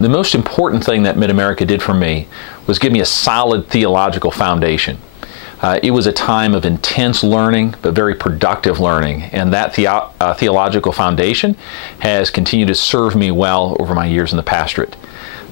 The most important thing that Mid-America did for me was give me a solid theological foundation. It was a time of intense learning, but very productive learning, and that theological foundation has continued to serve me well over my years in the pastorate.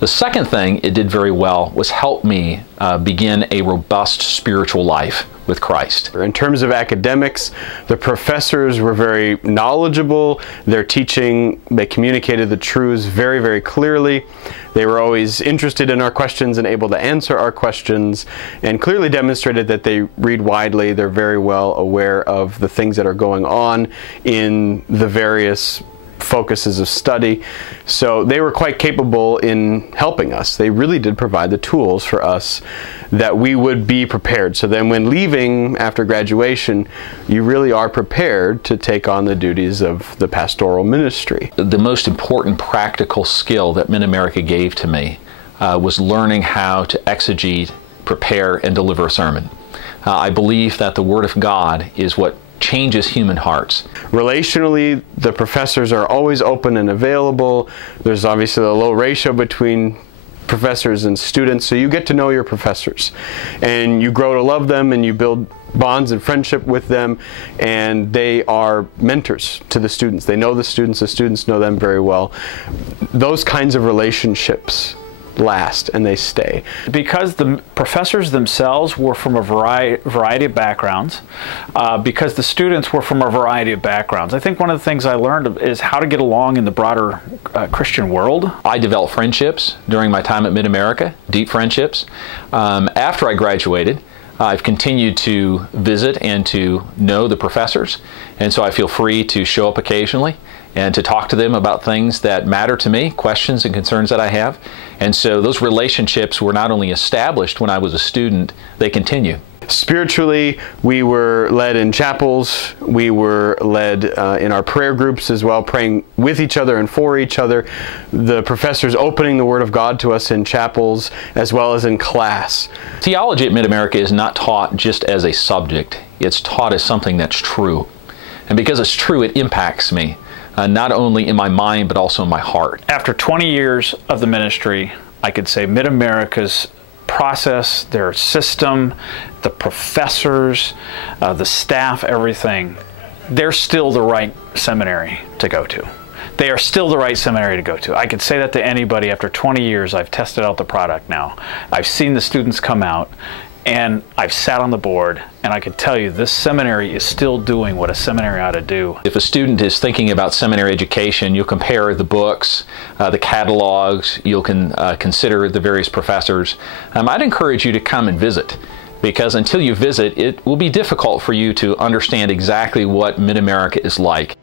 The second thing it did very well was help me begin a robust spiritual life with Christ. In terms of academics, the professors were very knowledgeable. Their teaching, they communicated the truths very, very clearly. They were always interested in our questions and able to answer our questions, and clearly demonstrated that they read widely. They're very well aware of the things that are going on in the various focuses of study. So they were quite capable in helping us. They really did provide the tools for us that we would be prepared. So then when leaving after graduation, you really are prepared to take on the duties of the pastoral ministry. The most important practical skill that Mid-America gave to me was learning how to exegete, prepare, and deliver a sermon. I believe that the Word of God is what changes human hearts. Relationally, the professors are always open and available. There's obviously a low ratio between professors and students, so you get to know your professors and you grow to love them and you build bonds and friendship with them, and they are mentors to the students. They know the students know them very well. Those kinds of relationships last and they stay. Because the professors themselves were from a variety of backgrounds, because the students were from a variety of backgrounds, I think one of the things I learned is how to get along in the broader Christian world. I developed friendships during my time at Mid-America, deep friendships. After I graduated, I've continued to visit and to know the professors, and so I feel free to show up occasionally and to talk to them about things that matter to me, questions and concerns that I have. And so those relationships were not only established when I was a student, they continue. Spiritually, we were led in chapels, we were led in our prayer groups as well, praying with each other and for each other. The professors opening the Word of God to us in chapels as well as in class. Theology at Mid-America is not taught just as a subject, it's taught as something that's true. And because it's true, it impacts me, not only in my mind, but also in my heart. After 20 years of the ministry, I could say Mid-America's process, their system, the professors, the staff, everything, they're still the right seminary to go to. They are still the right seminary to go to. I could say that to anybody. After 20 years, I've tested out the product now. I've seen the students come out, and I've sat on the board, and I can tell you this seminary is still doing what a seminary ought to do. If a student is thinking about seminary education, you'll compare the books, the catalogs, you'll consider the various professors. I'd encourage you to come and visit, because until you visit, it will be difficult for you to understand exactly what Mid-America is like.